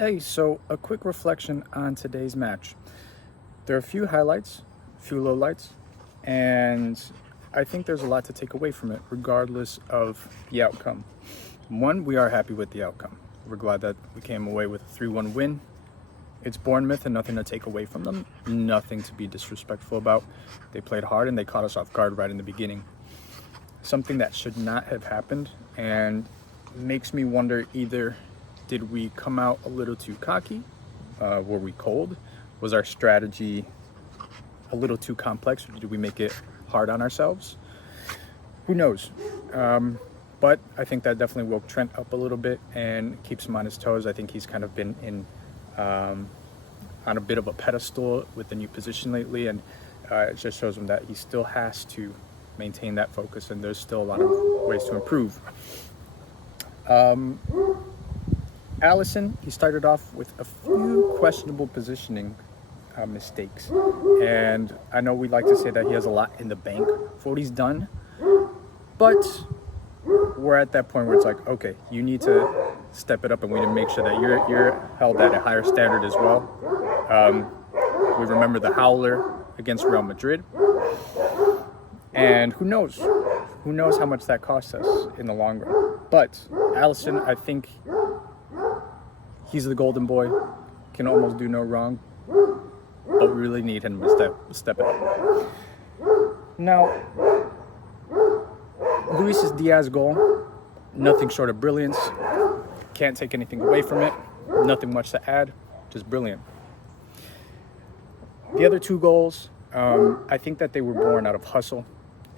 Hey, so a quick reflection on today's match. There are a few highlights, a few lowlights, and I think there's a lot to take away from it, regardless of the outcome. One, we are happy with the outcome. We're glad that we came away with a 3-1 win. It's Bournemouth and nothing to take away from them, nothing to be disrespectful about. They played hard and they caught us off guard right in the beginning. Something that should not have happened, and makes me wonder, either did we come out a little too cocky? Were we cold? Was our strategy a little too complex, or did we make it hard on ourselves? Who knows? But I think that definitely woke Trent up a little bit and keeps him on his toes. I think he's kind of been on a bit of a pedestal with the new position lately, and it just shows him that he still has to maintain that focus, and there's still a lot of ways to improve. Alisson, he started off with a few questionable positioning mistakes, and I know we like to say that he has a lot in the bank for what he's done, but we're at that point where it's like, okay, you need to step it up, and we need to make sure that you're held at a higher standard as well. We remember the howler against Real Madrid, and who knows how much that costs us in the long run. But Alisson, I think he's the golden boy, can almost do no wrong, but we really need him to step it up. Now, Luis Diaz's goal, nothing short of brilliance. Can't take anything away from it. Nothing much to add, just brilliant. The other two goals, I think that they were born out of hustle,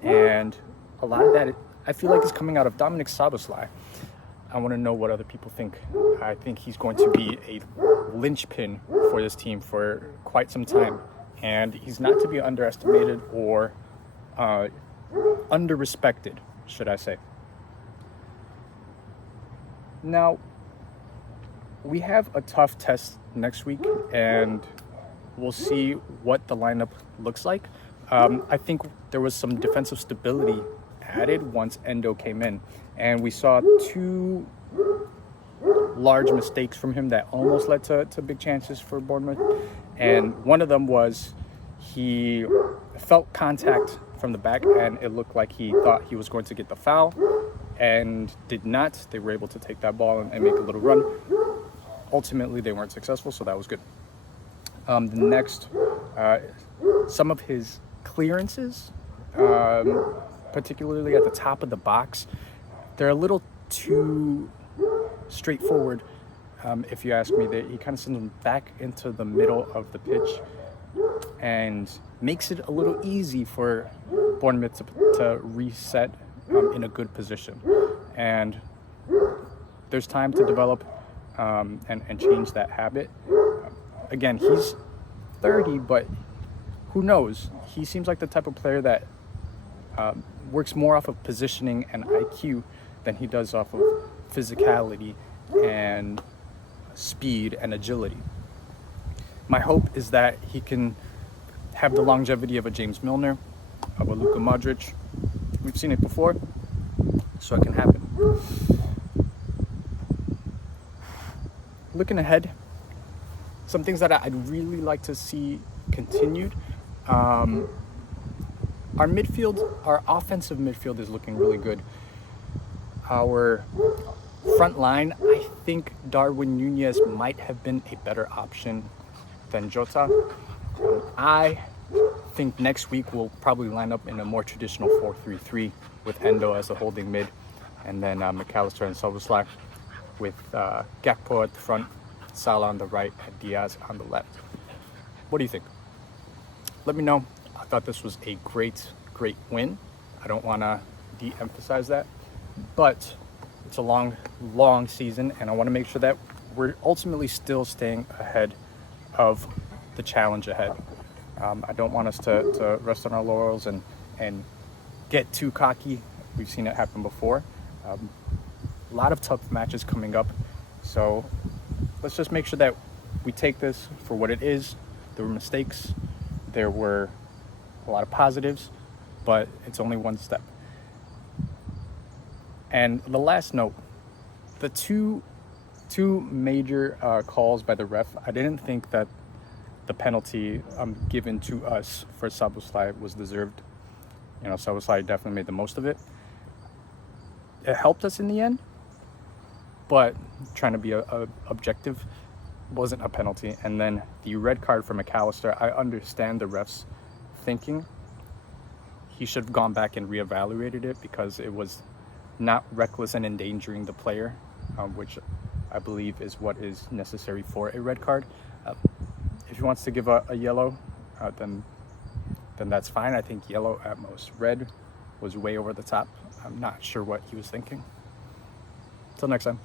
and a lot of that, I feel like, is coming out of Dominik Szoboszlai. I want to know what other people think. I think he's going to be a linchpin for this team for quite some time, and he's not to be underestimated or underrespected, should I say. Now, we have a tough test next week, and we'll see what the lineup looks like. I think there was some defensive stability added once Endo came in, and we saw two large mistakes from him that almost led to big chances for Bournemouth. And one of them was he felt contact from the back, and it looked like he thought he was going to get the foul and did not. They were able to take that ball and make a little run. Ultimately, they weren't successful, so that was good. The next, some of his clearances, particularly at the top of the box, they're a little too straightforward, if you ask me. He kind of sends them back into the middle of the pitch and makes it a little easy for Bournemouth to reset in a good position. And there's time to develop and change that habit. Again, he's 30, but who knows? He seems like the type of player that works more off of positioning and IQ than he does off of physicality and speed and agility. My hope is that he can have the longevity of a James Milner, of a Luka Modric. We've seen it before, so it can happen. Looking ahead, some things that I'd really like to see continued. Our offensive midfield is looking really good. Our front line, I think Darwin Núñez might have been a better option than Jota. I think next week we'll probably line up in a more traditional 4-3-3 with Endo as a holding mid, and then McAllister and Szoboszlai with Gakpo at the front, Salah on the right, and Diaz on the left. What do you think? Let me know. I thought this was a great win. I don't want to de-emphasize that, but it's a long season, and I want to make sure that we're ultimately still staying ahead of the challenge ahead. I don't want us to rest on our laurels and get too cocky. We've seen it happen before. A lot of tough matches coming up, so let's just make sure that we take this for what it is. There were mistakes, there were a lot of positives, but it's only one step. And the last note, the two two major calls by the ref. I didn't think that the penalty given to us for Szoboszlai was deserved. Szoboszlai definitely made the most of it. It helped us in the end, but trying to be objective, wasn't a penalty. And then the red card for Allister, I understand the ref's thinking. He should have gone back and reevaluated it because it was not reckless and endangering the player, which I believe is what is necessary for a red card. If he wants to give a yellow, then that's fine. I think yellow at most. Red was way over the top. I'm not sure what he was thinking. Till next time.